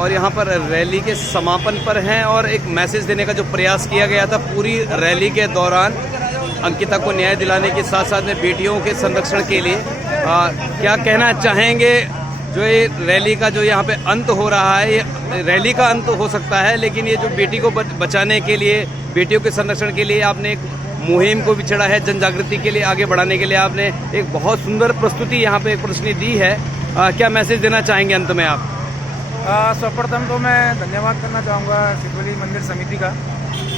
और यहाँ पर रैली के समापन पर हैं और एक मैसेज देने का जो प्रयास किया गया था पूरी रैली के दौरान अंकिता को न्याय दिलाने के साथ साथ में बेटियों के संरक्षण के लिए क्या कहना चाहेंगे। जो ये रैली का जो यहाँ पे अंत हो रहा है, ये रैली का अंत हो सकता है, लेकिन ये जो बेटी को बचाने के लिए, बेटियों के संरक्षण के लिए आपने एक मुहिम को भी छेड़ा है, जन जागृति के लिए आगे बढ़ाने के लिए आपने एक बहुत सुंदर प्रस्तुति यहाँ पे एक प्रदर्शनी दी है। क्या मैसेज देना चाहेंगे अंत में आप? सर्वप्रथम तो मैं धन्यवाद करना चाहूँगा सिद्धवली मंदिर समिति का।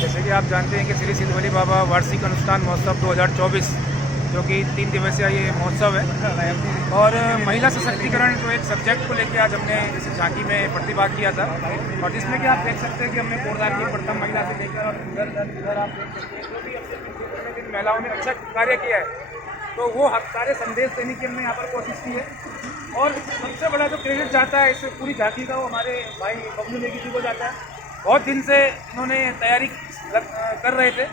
जैसे कि आप जानते हैं कि श्री सिद्धवली बाबा वार्षिक अनुष्ठान महोत्सव 2024 जो कि 3 दिवसीय ये महोत्सव है, और महिला सशक्तिकरण जो एक सब्जेक्ट को लेकर आज हमने इस झांकी में प्रतिभाग किया था, और जिसमें कि आप देख सकते हैं कि हमने कोटद्वार की प्रथम महिला से लेकर और इधर आप देख सकते हैं जो भी अपने जिन महिलाओं ने अच्छा कार्य किया है, तो वो सारे संदेश देने की हमने यहाँ पर कोशिश की है। और सबसे बड़ा जो क्रेडिट जाता है इस पूरी झांकी का वो हमारे भाई बबलू नेगी जी को जाता है। बहुत दिन से इन्होंने तैयारी कर रहे थे,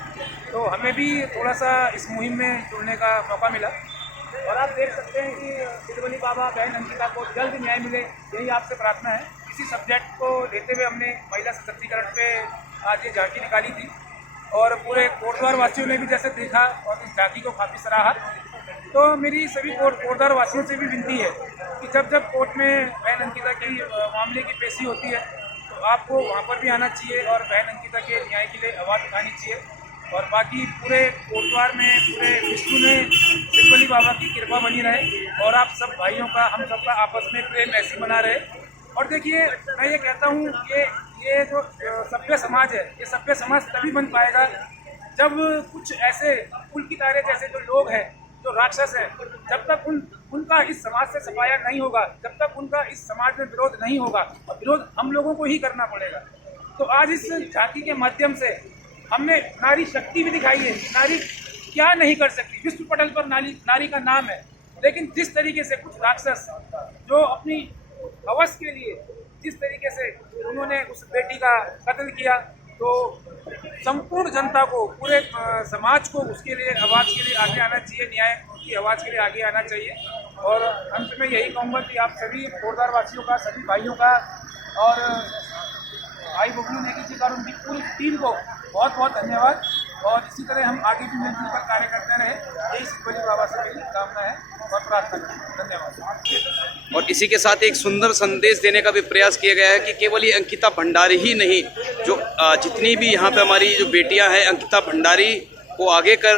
तो हमें भी थोड़ा सा इस मुहिम में जुड़ने का मौका मिला, और आप देख सकते हैं कि सिद्धवली बाबा बहन अंकिता को जल्द न्याय मिले, यही आपसे प्रार्थना है। इसी सब्जेक्ट को लेते हुए हमने महिला सशक्तिकरण पे आज ये झांकी निकाली थी, और पूरे कोटद्वार वासियों ने भी जैसे देखा और इस झांकी को काफ़ी सराहा। तो मेरी सभी कोटद्वार वासियों से भी विनती है कि जब जब कोर्ट में बहन अंकिता की मामले की पेशी होती है तो आपको वहाँ पर भी आना चाहिए और बहन अंकिता के न्याय के लिए आवाज़ उठानी चाहिए। और बाकी पूरे कोटद्वार में, पूरे विश्व में सिद्धवली बाबा की कृपा बनी रहे, और आप सब भाइयों का, हम सबका आपस में प्रेम ऐसी बना रहे। और देखिए, मैं ये कहता हूँ ये जो सभ्य समाज है, ये सभ्य समाज तभी बन पाएगा जब कुछ ऐसे कुल की तारे जैसे जो लोग हैं, जो राक्षस है, जब तक उनका इस समाज से सफाया नहीं होगा, जब तक उनका इस समाज में विरोध नहीं होगा, और विरोध हम लोगों को ही करना पड़ेगा। तो आज इस झांकी के माध्यम से हमने नारी शक्ति भी दिखाई है। नारी क्या नहीं कर सकती, विश्व पटल पर नारी का नाम है, लेकिन जिस तरीके से कुछ राक्षस जो अपनी हवस के लिए जिस तरीके से उन्होंने उस बेटी का कत्ल किया, तो संपूर्ण जनता को, पूरे समाज को उसके लिए आवाज़ के लिए आगे आना चाहिए, न्याय की आवाज़ के लिए आगे आना चाहिए। और अंत में यही कहूँगा कि आप सभी कोटद्वार वासियों का, सभी भाइयों का, और भाई बबलू नेगी जी का और उनकी पूरी टीम को बहुत बहुत धन्यवाद। और इसी तरह हम आगे भी मिलजुल कर कार्य करते रहे, यही सिद्धवली बाबा से मेरी कामना है और प्रार्थना है। धन्यवाद। और इसी के साथ एक सुंदर संदेश देने का भी प्रयास किया गया है कि केवल ये अंकिता भंडारी ही नहीं, जो जितनी भी यहाँ पे हमारी जो बेटियाँ हैं, अंकिता भंडारी को आगे कर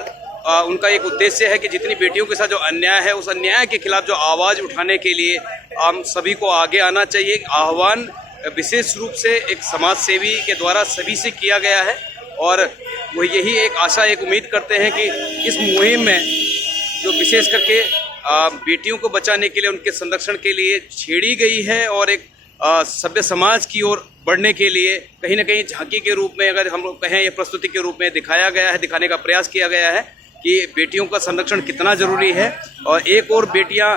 उनका एक उद्देश्य है कि जितनी बेटियों के साथ जो अन्याय है, उस अन्याय के खिलाफ जो आवाज़ उठाने के लिए हम सभी को आगे आना चाहिए। आह्वान विशेष रूप से एक समाज सेवी के द्वारा सभी से किया गया है, और वो यही एक आशा, एक उम्मीद करते हैं कि इस मुहिम में जो विशेष करके बेटियों को बचाने के लिए, उनके संरक्षण के लिए छेड़ी गई है, और एक सभ्य समाज की ओर बढ़ने के लिए कहीं ना कहीं झांकी के रूप में, अगर हम लोग कहें, ये प्रस्तुति के रूप में दिखाया गया है, दिखाने का प्रयास किया गया है कि बेटियों का संरक्षण कितना ज़रूरी है। और एक और बेटियां